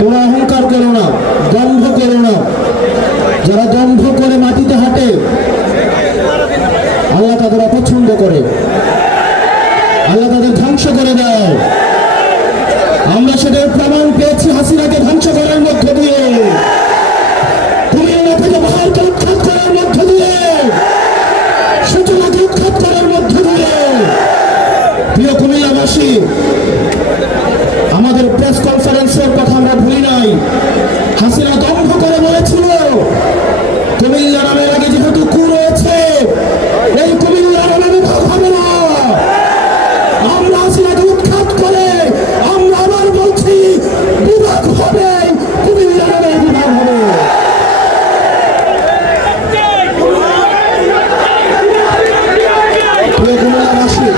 তোমরা অহংকার করো না, দম্ভ করো না। যারা দম্ভ করে মাটিতে হাঁটে আল্লাহ তাদের অপছন্দ করে, আল্লাহ তাদের ধ্বংস করে দেয়। আমরা সেটার প্রমাণ পেয়েছি হাসিনাকে ধ্বংস করার মধ্য দিয়ে, কুমিল্লা থেকে পাহাড়কে উৎখাত করার মধ্য দিয়ে, সূচনাকে উৎখাত করার মধ্য দিয়ে। প্রিয় কুমিল্লাবাসী, আমাদের প্রেস কনফারেন্সের কথা আমরা ভুলি নাই। হাসিনা দম্ভ করে বলেছিল কুমিল্লা নামের আগে যেহেতু কু রয়েছে, এই কুমিল্লা নামে বিভাগ হবে না। আমরা হাসিনাকে উৎখাত করে আমরা আবার বলছি বিভাগ হবে, কুমিল্লা নামে বিভাগ হবে। কুমিল্লাবাসী,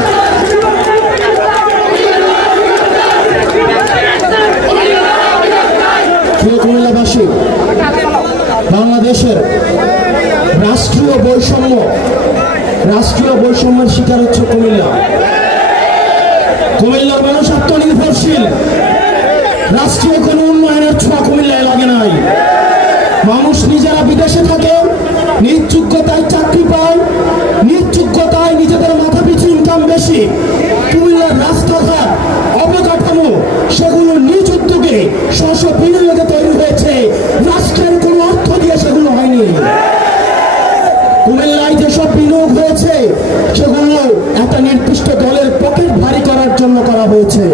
কুমিল্লাবাসী, বাংলাদেশের রাষ্ট্রীয় বৈষম্যের শিকার হচ্ছে কুমিল্লা। কুমিল্লার মানুষ আত্মনির্ভরশীল, রাষ্ট্রীয় কোন উন্নয়নের ছোঁয়া কুমিল্লায় লাগে নাই। মানুষ নিজেরা বিদেশে থাকে, নিজ যোগ্যতায় চাকরি পায়, নিজ যোগ্যতায় নিজেদের মাথা পিছু ইনকাম বেশি। কুমিল্লার রাস্তাঘাট, অবকাঠামো সেগুলো নিজ উদ্যোগে স্ব বিনিয়োগে তৈরি হয়েছে, রাষ্ট্রের কোনো অর্থ দিয়ে সেগুলো হয়নি। কুমিল্লায় যেসব বিনিয়োগ হয়েছে সেগুলো একটা নির্দিষ্ট দলের পকেট ভারী করার জন্য করা হয়েছে।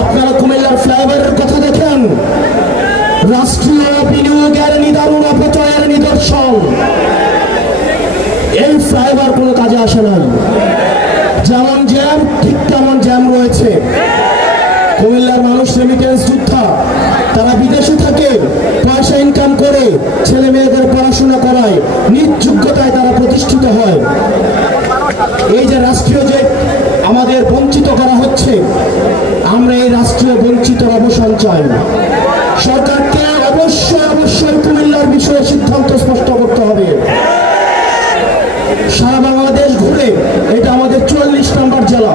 আপনারা কুমিল্লার ফ্লাইওভারের কথা দেখেন, রাষ্ট্রীয় বিনিয়োগের নিদারুণ অপচয়ের নিদর্শন। এই ফ্লাইওভার কোনো কাজে আসে না। যেমন জ্যাম ঠিক তেমন জ্যাম রয়েছে। কুমিল্লার মানুষ রেমিটেন্স যোদ্ধা, তারা বিদেশে থাকে, পয়সা ইনকাম করে ছেলে মেয়েদের পড়াশোনা করায়, নিজ যোগ্যতায় তারা প্রতিষ্ঠিত হয়। এই যে রাষ্ট্রীয় যে আমাদের বঞ্চিত করা হচ্ছে, আমরা এই রাষ্ট্রীয় বঞ্চিতের অবসান চাই। সরকারকে অবশ্যই কুমিল্লার বিষয়ে সিদ্ধান্ত স্পষ্ট করতে হবে। সারা বাংলাদেশ ঘুরে এটা আমাদের ৪৪ নম্বর জেলা।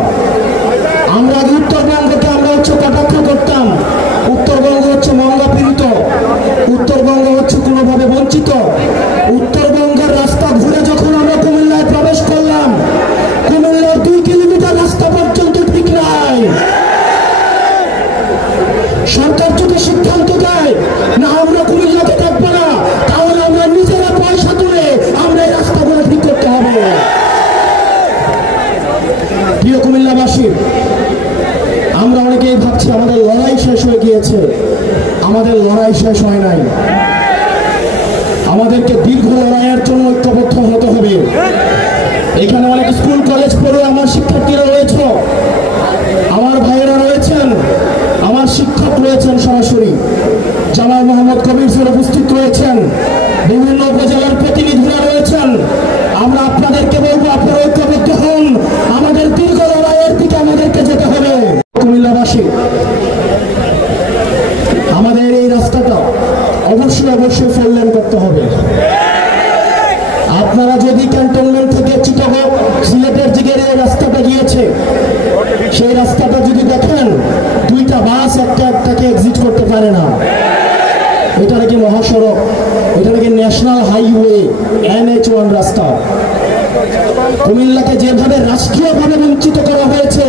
আমরা আগে উত্তরবঙ্গকে আমরা হচ্ছে কটাক্ষ করতাম, উত্তরবঙ্গ হচ্ছে মঙ্গপীড়িত, উত্তরবঙ্গ হচ্ছে কোনোভাবে বঞ্চিত। উত্তরবঙ্গের রাস্তা ঘুরে যখন আমরা কুমিল্লায় প্রবেশ করলাম, কুমিল্লার 2 কিলোমিটার রাস্তা পর্যন্ত ঠিক নাই। সরকার যদি সিদ্ধান্ত দেয় না আমরা কুমিল্লাকে থাকবো না, তাহলে আমরা নিজেরা পয়সা তুলে আমরা এই রাস্তাগুলো ঠিক করতে হবে। প্রিয় কুমিল্লাবাসী, আমরা অনেকেই ভাবছি আমাদের লড়াই শেষ হয়ে গিয়েছে। আমাদের লড়াই শেষ হয় নাই। আমাদেরকে দীর্ঘ লড়াইয়ের জন্য ঐক্যবদ্ধ হতে হবে। এখানে অনেক স্কুল কলেজ পড়ে আমার শিক্ষার্থীরা রয়েছে, আমার ভাইয়েরা রয়েছেন, আমার শিক্ষক রয়েছেন, সরাসরি জামাল মোহাম্মদ কবির স্যার উপস্থিত রয়েছেন, বিভিন্ন উপজেলার প্রতিনিধিরা রয়েছেন। আমরা আপনাদেরকে বলবো আপনারা ঐক্যবদ্ধ হন, আমাদের দীর্ঘ লড়াইয়ের দিকে আমাদেরকে যেতে হবে। কুমিল্লাবাসী, আমাদের এই রাস্তাটা অবশ্যই 4 লেন করতে হবে। আপনারা যদি ক্যান্টনমেন্ট থেকে চিটাগং সিলেটের দিকে এই রাস্তাটা গিয়েছে, সেই রাস্তাটা যদি দেখেন 2টা বাস একটাকে এক্সিট করতে পারে না। এটা নাকি মহাসড়ক, এটা নাকি ন্যাশনাল হাইওয়ে NH1 রাস্তা। কুমিল্লাকে যেভাবে রাষ্ট্রীয়ভাবে বঞ্চিত করা হয়েছে,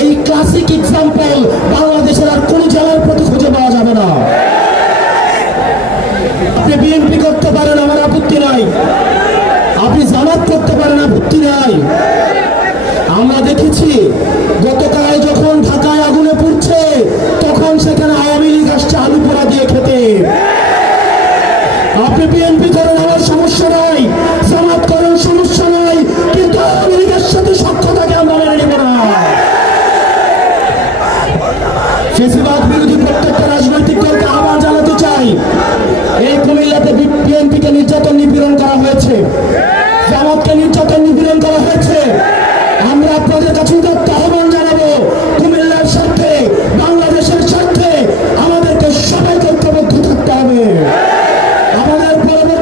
এই ক্লাসিক এক্সাম্পল বাংলাদেশের আর কোন জেলার প্রতি খুঁজে পাওয়া যাবে না। আপনি বিএনপি করতে পারেন, আমার আপত্তি নাই। আপনি জামাত করতে পারেন, আপত্তি নাই। আমরা দেখেছি গতকাল যখন ঢাকায় আগুনে পুড়ছে, তখন সেখানে আওয়ামী লীগ আসছে আলু পোড়া দিয়ে খেতে। আপনি বিএনপি করেন, আমার সমস্যা নাই, জামাত করেন, সমস্যা নাই, কিন্তু আওয়ামী লীগের সাথে সখ্যতাকে আমরা মেনে নেব না। ফেসিবাদ বিরোধী প্রত্যেকটা রাজনৈতিক দলকে আহ্বান জানাতে চাই, এই কুমিল্লাতে বিএনপিকে নির্যাতন নিপীড়ন করা হয়েছে, জামাতকে নির্যাতন নিপীড়ন করা হয়েছে। আমরা আপনাদের কাছে আহ্বান জানাবো, কুমিল্লার স্বার্থে, বাংলাদেশের স্বার্থে আমাদেরকে সবাইকে ঐক্যবদ্ধ থাকতে হবে। আমাদের পরবর্তী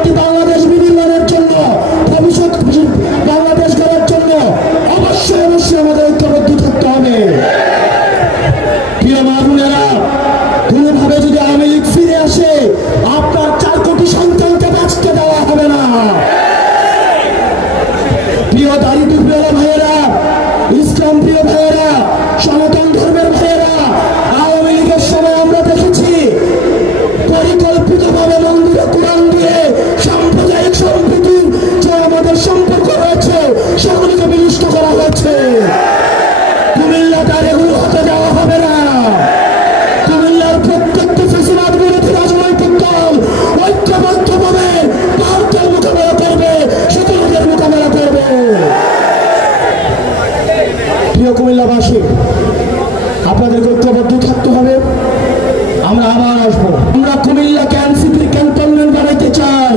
আবার আসবো। আমরা কুমিল্লাকে এনসিপির ক্যান্টনমেন্ট বানাইতে চাই।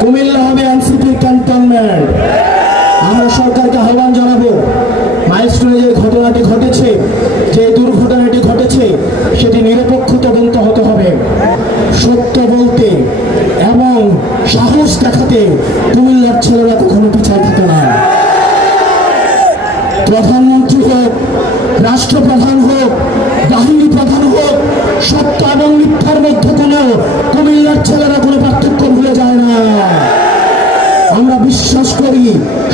কুমিল্লা হবে এনসিপির ক্যান্টনমেন্ট। আমরা সরকারকে আহ্বান জানাবো, মাইলস্টোনে যে ঘটনাটি ঘটেছে, যে দুর্ঘটনাটি ঘটেছে, সেটি নিরপেক্ষ তদন্ত হতে হবে। সত্য বলতে এবং সাহস দেখাতে কুমিল্লার ছেলেরা কখনো পিছায় থাকে না। প্রধানমন্ত্রী হোক, রাষ্ট্রপ্রধান হোক, বাহিনী প্রধান হোক, সত্য এবং মিথ্যার মধ্যে কোনো কুমিল্লার ছেলেরা কোনো পার্থক্য ভুলে যায় না। আমরা বিশ্বাস করি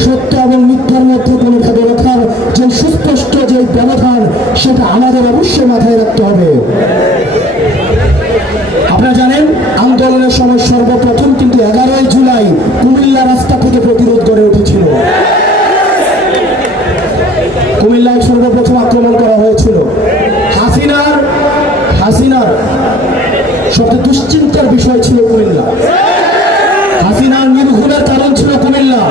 সত্য এবং মিথ্যার মধ্যে কোনো ভেদাভেদ যে সুস্পষ্ট যে ব্যবধান, সেটা আমাদের অবশ্যই মাথায় রাখতে হবে। আপনারা জানেন আন্দোলনের সময় সর্বপ্রথম কিন্তু 11ই জুলাই কুমিল্লা রাস্তা থেকে প্রতিরোধ গড়ে উঠেছিল। কুমিল্লায় সর্বপ্রথম আক্রমণ করা হয়েছিল। হাসিনার সবচেয়ে দুশ্চিন্তার বিষয় ছিল কুমিল্লা। হাসিনার নির্ঘুমের কারণ ছিল কুমিল্লা।